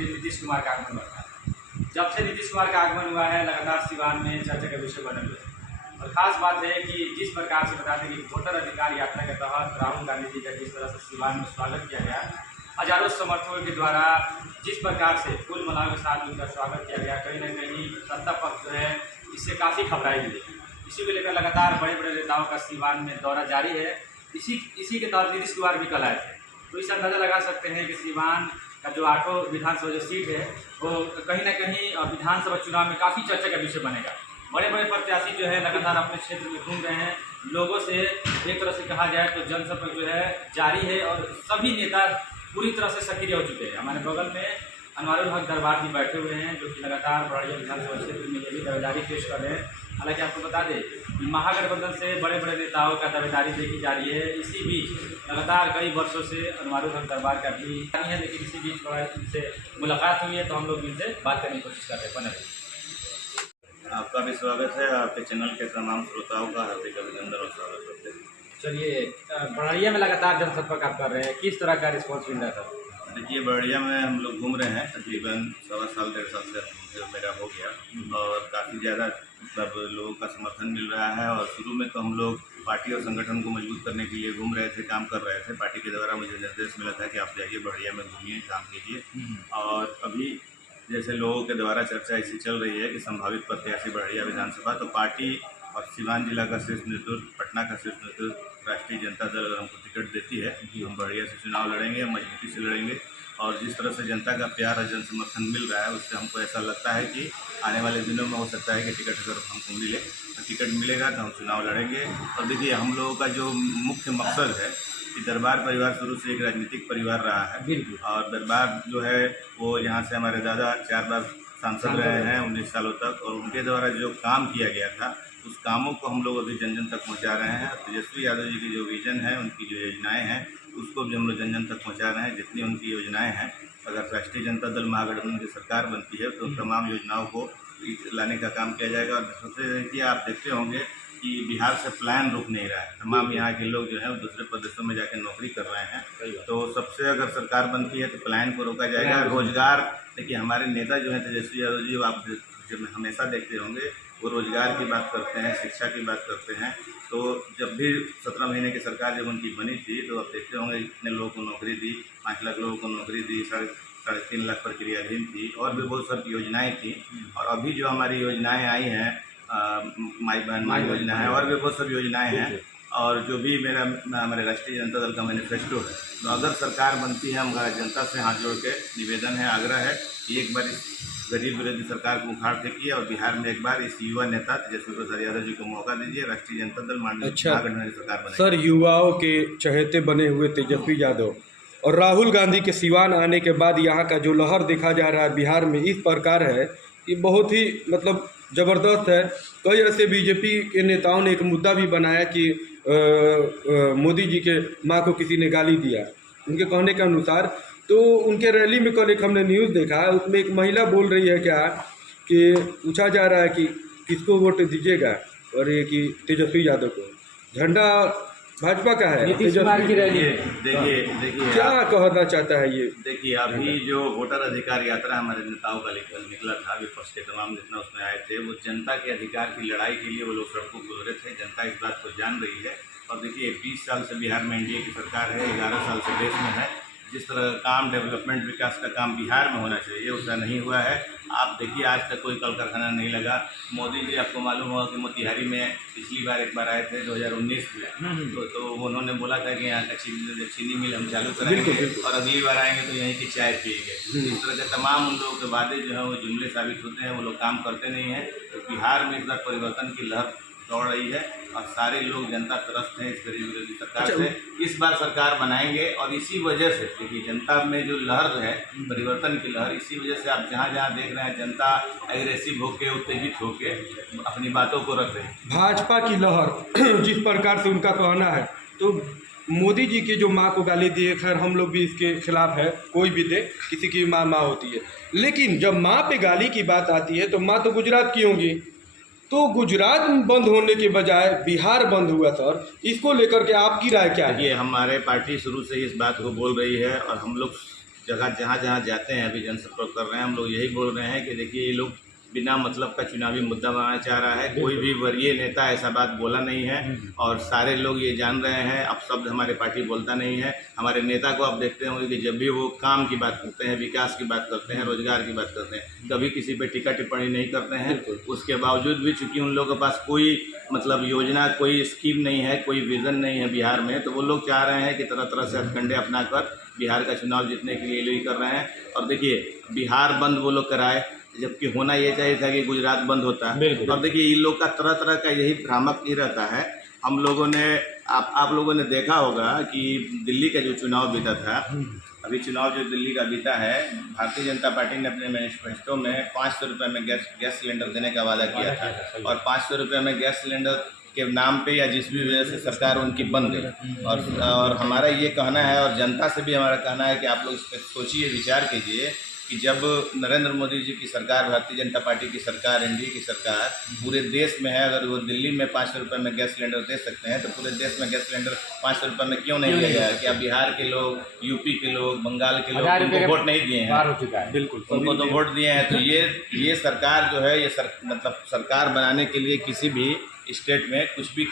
मुख्यमंत्री नीतीश कुमार का आगमन हुआ था। जब से नीतीश कुमार का आगमन हुआ है लगातार सिवान में चर्चा का विषय बने हुए हैं। और ख़ास बात है कि जिस प्रकार से बता दें कि वोटर अधिकार यात्रा के तहत राहुल गांधी जी का जिस तरह से सिवान में स्वागत किया गया, हजारों समर्थकों के द्वारा जिस प्रकार से फूल मालाओं के साथ उनका स्वागत किया गया, कहीं न कहीं सत्ता पक्ष जो है इससे काफ़ी घबराई हुई है। इसी को लेकर लगातार बड़े बड़े नेताओं का सिवान में दौरा जारी है। इसी के तहत नीतीश कुमार भी कल आए थे। तो इस अंदाज़ा लगा सकते हैं कि सिवान का जो 8 विधानसभा जो सीट है वो कहीं ना कहीं विधानसभा चुनाव में काफ़ी चर्चा का विषय बनेगा। बड़े बड़े प्रत्याशी जो है लगातार अपने क्षेत्र में घूम रहे हैं। लोगों से एक तरह से कहा जाए तो जनसंपर्क जो है जारी है और सभी नेता पूरी तरह से सक्रिय हो चुके हैं। हमारे बगल में अनवारुल हक दरबार भी बैठे हुए हैं जो कि लगातार बड़े विधानसभा क्षेत्र में ये भी दावेदारी पेश कर रहे हैं। हालांकि आपको बता दें कि महागठबंधन से बड़े बड़े नेताओं का दावेदारी देखी जा रही है। इसी बीच लगातार कई वर्षों से अनवारुल हक दरबार का भी है, लेकिन इसी बीच इनसे मुलाकात हुई है तो हम लोग इनसे बात करने की कोशिश कर रहे हैं। बने आपका भी स्वागत है। आपके चैनल के तमाम श्रोताओं का हार्दिक अभिनंदन और स्वागत करते हैं। चलिए, बड़ैया में लगातार जनसंपर्क आप कर रहे हैं, किस तरह का रिस्पॉन्स मिल रहा था? देखिए, बड़ैया में हम लोग घूम रहे हैं तकरीबन 1.25 डेढ़ साल से मेरा हो गया और काफ़ी ज़्यादा मतलब लोगों का समर्थन मिल रहा है। और शुरू में तो हम लोग पार्टी और संगठन को मजबूत करने के लिए घूम रहे थे, काम कर रहे थे। पार्टी के द्वारा मुझे निर्देश मिला था कि आप जाइए बड़ैया में घूमिए, काम कीजिए। और अभी जैसे लोगों के द्वारा चर्चा ऐसी चल रही है कि संभावित प्रत्याशी बड़ैया विधानसभा, तो पार्टी और सिवान जिला का शीर्ष नेतृत्व, पटना का शीर्ष नेतृत्व, राष्ट्रीय जनता दल अगर हमको टिकट देती है कि हम बड़ैया से चुनाव लड़ेंगे, मजबूती से लड़ेंगे। और जिस तरह से जनता का प्यार और जन समर्थन मिल रहा है उससे हमको ऐसा लगता है कि आने वाले दिनों में हो सकता है कि टिकट अगर हमको मिले तो टिकट मिलेगा तो हम चुनाव लड़ेंगे। और देखिए, हम लोगों का जो मुख्य मकसद है कि दरबार परिवार शुरू से एक राजनीतिक परिवार रहा है और दरबार जो है वो यहाँ से हमारे दादा 4 बार सांसद रहे हैं 19 सालों तक। और उनके द्वारा जो काम किया गया था उस कामों को हम लोग अभी जन जन तक पहुँचा रहे हैं। तेजस्वी यादव जी की जो विजन है, उनकी जो योजनाएं हैं, उसको भी हम लोग जन जन तक पहुँचा रहे हैं। जितनी उनकी योजनाएं हैं, अगर राष्ट्रीय जनता दल महागठबंधन की सरकार बनती है तो तमाम योजनाओं को लाने का काम किया जाएगा। और सबसे देखिए, आप देखते होंगे कि बिहार से प्लान रुक नहीं रहा है। तमाम यहाँ के लोग जो है दूसरे प्रदेशों में जाकर नौकरी कर रहे हैं। तो सबसे अगर सरकार बनती है तो प्लान को रोका जाएगा। रोजगार, देखिए हमारे नेता जो है तेजस्वी यादव जी, आप जब हमेशा देखते होंगे वो रोजगार की बात करते हैं, शिक्षा की बात करते हैं। तो जब भी 17 महीने की सरकार जब उनकी बनी थी तो आप देखते होंगे कितने लोगों को नौकरी दी, 5 लाख लोगों को नौकरी दी, 3.5 लाख प्रक्रियाधीन थी और भी बहुत सारी योजनाएं थी। और अभी जो हमारी योजनाएं आई हैं, माई बहन माई योजना है और भी बहुत सारी योजनाएं हैं। और जो भी हमारे राष्ट्रीय जनता दल का मैनिफेस्टो है, तो अगर सरकार बनती है, हमारा जनता से हाथ जोड़ के निवेदन है, आग्रह है कि एक बार इस गरीब विरोधी सरकार को उखाड़ फेंकिए और बिहार में एक बार इस युवा नेता तेजस्वी प्रसाद यादव जी को मौका दीजिए। राष्ट्रीय जनता दल महागठबंधन की सरकार बने। सर, युवाओं के चहेते बने हुए तेजस्वी यादव और राहुल गांधी के सिवान आने के बाद यहाँ का जो लहर देखा जा रहा है बिहार में इस प्रकार है कि बहुत ही मतलब ज़बरदस्त है। कई ऐसे बीजेपी के नेताओं ने एक मुद्दा भी बनाया कि मोदी जी के माँ को किसी ने गाली दिया, उनके कहने के अनुसार। तो उनके रैली में कल एक हमने न्यूज़ देखा, उसमें एक महिला बोल रही है क्या कि पूछा जा रहा है कि किसको वोट दीजिएगा, और ये कि तेजस्वी यादव को। झंडा भाजपा का है, नीतीश कुमार की रैली। देखिए क्या कहना चाहता है ये? देखिए, अभी जो वोटर अधिकार यात्रा हमारे नेताओं का निकला था, विपक्ष के तमाम नेता उसमें आए थे, वो जनता के अधिकार की लड़ाई के लिए वो लोग सड़कों पर उतरे थे। जनता इस बात को जान रही है। और देखिए, 20 साल से बिहार में एनडीए की सरकार है, 11 साल से देश में है। जिस तरह काम डेवलपमेंट विकास का काम बिहार में होना चाहिए उसका नहीं हुआ है। आप देखिए, आज तक कोई कल कारखाना नहीं लगा। मोदी जी, आपको मालूम होगा कि मोतिहारी में पिछली बार एक बार आए थे 2019 में, तो उन्होंने बोला था कि यहाँ का चीनी मिल हम चालू करेंगे और अगली बार आएंगे तो यहीं की चाय पिएंगे। इस तरह के तमाम उन लोगों के वादे जो है वो जुमले साबित होते हैं, वो लोग काम करते नहीं हैं। तो बिहार में इस बार परिवर्तन की लहर दौड़ रही है और सारे लोग, जनता त्रस्त है इस गरीब विरोधी सरकार से। इस बार सरकार बनाएंगे और इसी वजह से देखिए जनता में जो लहर है, परिवर्तन की लहर, इसी वजह से आप जहाँ जहाँ देख रहे हैं जनता एग्रेसिव होके, उत्तेजित होके अपनी बातों को रख रही है। भाजपा की लहर जिस प्रकार से उनका कहना है, तो मोदी जी की जो माँ को गाली दी है, खैर हम लोग भी इसके खिलाफ है, कोई भी दे, किसी की माँ माँ होती है। लेकिन जब माँ पे गाली की बात आती है तो माँ तो गुजरात की होंगी, तो गुजरात बंद होने के बजाय बिहार बंद हुआ सर, इसको लेकर के आपकी राय क्या है? ये हमारे पार्टी शुरू से ही इस बात को बोल रही है और हम लोग जगह जहाँ जहाँ जाते हैं अभी जनसंपर्क कर रहे हैं, हम लोग यही बोल रहे हैं कि देखिए ये लोग बिना मतलब का चुनावी मुद्दा बनाना चाह रहा है। कोई भी वरीय नेता ऐसा बात बोला नहीं है और सारे लोग ये जान रहे हैं। अब शब्द हमारे पार्टी बोलता नहीं है। हमारे नेता को आप देखते होंगे कि जब भी वो काम की बात करते हैं, विकास की बात करते हैं, रोजगार की बात करते हैं, कभी किसी पे टीका टिप्पणी नहीं करते हैं। उसके बावजूद भी चूंकि उन लोगों के पास कोई मतलब योजना, कोई स्कीम नहीं है, कोई विज़न नहीं है बिहार में, तो वो लोग चाह रहे हैं कि तरह तरह से हथकंडे अपना कर बिहार का चुनाव जीतने के लिए यही कर रहे हैं। और देखिए बिहार बंद वो लोग कराए, जबकि होना ये चाहिए था कि गुजरात बंद होता। और देखिए इन लोग का तरह तरह का यही भ्रामक ही रहता है। हम लोगों ने आप लोगों ने देखा होगा कि दिल्ली का जो चुनाव बीता था, अभी चुनाव जो दिल्ली का बीता है, भारतीय जनता पार्टी ने अपने मैनिफेस्टो में 500 रुपये में गैस सिलेंडर देने का वादा किया था और 500 रुपये में गैस सिलेंडर के नाम पे या जिस भी वजह से सरकार उनकी बन गई। और हमारा ये कहना है और जनता से भी हमारा कहना है कि आप लोग इस पर सोचिए, विचार कीजिए कि जब नरेंद्र मोदी जी की सरकार, भारतीय जनता पार्टी की सरकार, एनडीए की सरकार पूरे देश में है, अगर वो दिल्ली में 500 रुपये में गैस सिलेंडर दे सकते हैं तो पूरे देश में गैस सिलेंडर 500 रुपये में क्यों नहीं दिया गया? क्या बिहार के लोग, यूपी के लोग, बंगाल के लोग उनको वोट नहीं दिए हैं? बिल्कुल, उनको तो वोट दिए हैं। तो ये सरकार जो है मतलब सरकार बनाने के लिए किसी भी स्टेट में कुछ भी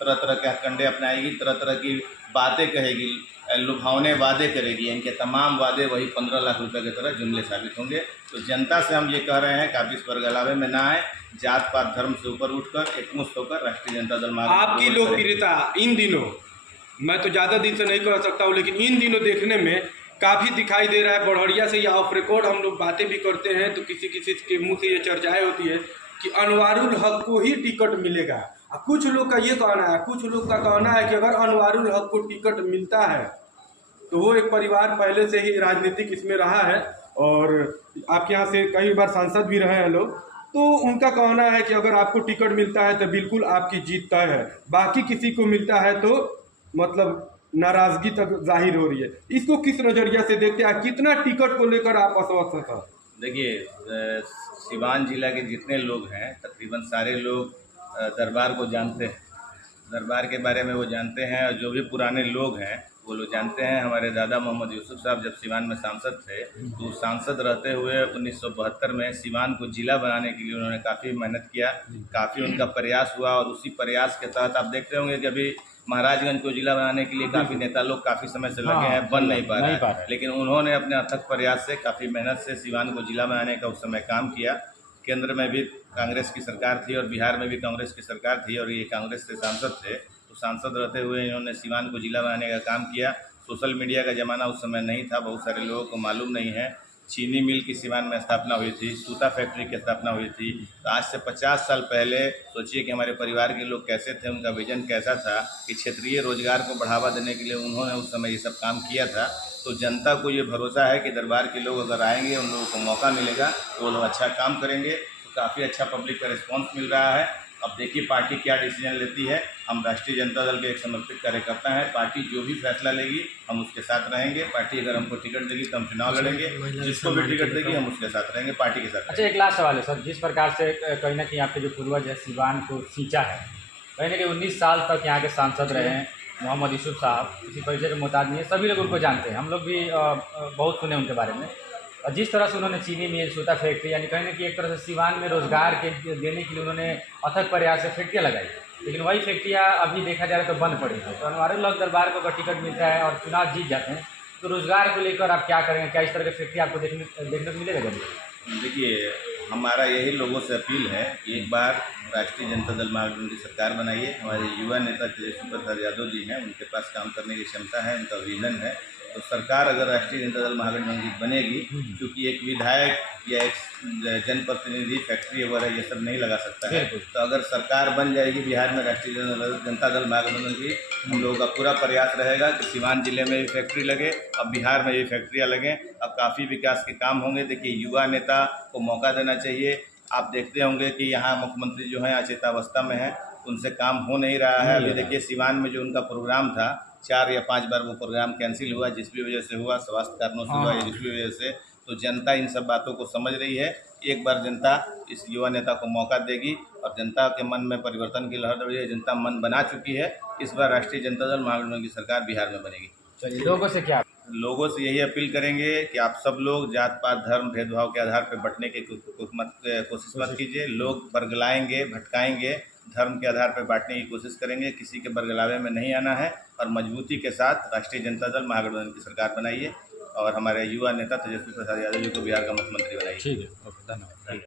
तरह तरह के हथकंडे अपनाएगी, तरह तरह की बातें कहेगी, लुभावने वादे करेगी। इनके तमाम वादे वही 15 लाख रुपए की तरह जुमले साबित होंगे। तो जनता से हम ये कह रहे हैं कि आप इस पर गलावे में ना आए, जात पात धर्म से ऊपर उठकर एकमुश्त होकर राष्ट्रीय जनता दल आपकी लोकप्रियता इन दिनों, मैं तो ज़्यादा दिन से नहीं कर सकता हूँ, लेकिन इन दिनों देखने में काफ़ी दिखाई दे रहा है। बढ़िया से या ऑफ रिकॉर्ड हम लोग बातें भी करते हैं तो किसी किसी के मुँह से ये चर्चाएँ होती है कि अनवारुल हक को ही टिकट मिलेगा। कुछ लोग का ये कहना है, कुछ लोग का कहना है कि अगर अनवारुल हक को टिकट मिलता है तो वो एक परिवार पहले से ही राजनीतिक इसमें रहा है और आपके यहाँ से कई बार सांसद भी रहे हैं लोग, तो उनका कहना है कि अगर आपको टिकट मिलता है तो बिल्कुल आपकी जीत तय है, बाकी किसी को मिलता है तो मतलब नाराजगी तक जाहिर हो रही है। इसको किस नज़रिया से देखते हैं? कितना टिकट को लेकर आप अस्वस्थ हैं? देखिए सिवान जिला के जितने लोग हैं तकरीबन सारे लोग दरबार को जानते हैं, दरबार के बारे में वो जानते हैं। और जो भी पुराने लोग हैं वो लोग जानते हैं। हमारे दादा मोहम्मद यूसुफ साहब जब सिवान में सांसद थे तो सांसद रहते हुए 1972 में सिवान को ज़िला बनाने के लिए उन्होंने काफ़ी मेहनत किया, काफ़ी उनका प्रयास हुआ। और उसी प्रयास के तहत आप देखते होंगे कि अभी महाराजगंज को ज़िला बनाने के लिए काफ़ी नेता लोग काफ़ी समय से लगे हैं, बन नहीं पा रहा है। लेकिन उन्होंने अपने अथक प्रयास से, काफ़ी मेहनत से सिवान को ज़िला बनाने का उस समय काम किया। केंद्र में भी कांग्रेस की सरकार थी और बिहार में भी कांग्रेस की सरकार थी और ये कांग्रेस से सांसद थे। तो सांसद रहते हुए इन्होंने सिवान को ज़िला बनाने का काम किया। सोशल मीडिया का ज़माना उस समय नहीं था, बहुत सारे लोगों को मालूम नहीं है। चीनी मिल की सिवान में स्थापना हुई थी, सूता फैक्ट्री की स्थापना हुई थी। तो आज से 50 साल पहले सोचिए कि हमारे परिवार के लोग कैसे थे, उनका विजन कैसा था कि क्षेत्रीय रोजगार को बढ़ावा देने के लिए उन्होंने उस समय ये सब काम किया था। तो जनता को ये भरोसा है कि दरबार के लोग अगर आएंगे, उन लोगों को मौका मिलेगा तो वो लोग अच्छा काम करेंगे। तो काफ़ी अच्छा पब्लिक का रिस्पॉन्स मिल रहा है। अब देखिए पार्टी क्या डिसीजन लेती है। हम राष्ट्रीय जनता दल के एक समर्पित कार्यकर्ता हैं, पार्टी जो भी फैसला लेगी हम उसके साथ रहेंगे। पार्टी अगर हमको टिकट देगी तो हम चुनाव लड़ेंगे, जिसको भी टिकट देगी हम उसके साथ रहेंगे, पार्टी के साथ। अच्छा, एक लास्ट सवाल है सर, जिस प्रकार से कहीं ना कहीं आपके जो पूर्वज है सिवान को सींचा है, कहीं ना कहीं 19 साल तक यहाँ के सांसद रहे हैं मोहम्मद यूसुफ साहब, किसी परिचय के मोहताज नहीं है, सभी लोग उनको जानते हैं, हम लोग भी बहुत सुने उनके बारे में। और जिस तरह से उन्होंने चीनी मिल, सूता फैक्ट्री, यानी कहीं ना कहीं एक तरह से सिवान में रोजगार के देने के लिए उन्होंने अथक प्रयास से फैक्ट्रियाँ लगाई, लेकिन वही फैक्ट्रियाँ अभी देखा जाए तो बंद पड़ी है। तो हमारे लोग दरबार को अगर टिकट मिलता है और चुनाव जीत जाते हैं तो रोजगार को लेकर आप क्या करेंगे? क्या इस तरह की फैक्ट्री आपको देखने को मिलेगा? जब देखिए हमारा यही लोगों से अपील है कि एक बार राष्ट्रीय जनता दल महागठबंधन की सरकार बनाइए। हमारे युवा नेता तेजस्वी प्रसाद यादव जी हैं, उनके पास काम करने की क्षमता है, उनका विजन है। तो सरकार अगर राष्ट्रीय जनता दल महागठबंधन की बनेगी, क्योंकि एक विधायक या एक जनप्रतिनिधि फैक्ट्री वगैरह ये सब नहीं लगा सकता है। तो अगर सरकार बन जाएगी बिहार में राष्ट्रीय जनता दल महागठबंधन की, हम लोगों का पूरा प्रयास रहेगा कि सिवान जिले में भी फैक्ट्री लगे, अब बिहार में भी फैक्ट्रियाँ लगें, अब काफ़ी विकास के काम होंगे। देखिए युवा नेता को मौका देना चाहिए। आप देखते होंगे कि यहाँ मुख्यमंत्री जो हैं अचेतावस्था में हैं, उनसे काम हो नहीं रहा है। अभी देखिए सिवान में जो उनका प्रोग्राम था 4 या 5 बार वो प्रोग्राम कैंसिल हुआ, जिस भी वजह से हुआ, स्वास्थ्य कारणों से हुआ या जिस भी वजह से। तो जनता इन सब बातों को समझ रही है। एक बार जनता इस युवा नेता को मौका देगी और जनता के मन में परिवर्तन की लहर दौड़ रही है, जनता मन बना चुकी है। इस बार राष्ट्रीय जनता दल महागठबंधन की सरकार बिहार में बनेगी। चलिए, लोगों से क्या लोगों से यही अपील करेंगे कि आप सब लोग जात पात धर्म भेदभाव के आधार पर बंटने की कोशिश मत कीजिए। लोग बरगलाएंगे, भटकाएंगे, धर्म के आधार पर बांटने की कोशिश करेंगे। किसी के बरगलावे में नहीं आना है और मजबूती के साथ राष्ट्रीय जनता दल महागठबंधन की सरकार बनाइए और हमारे युवा नेता तेजस्वी प्रसाद यादव जी को बिहार का मुख्यमंत्री बनाइए। ठीक है, ओके, धन्यवाद।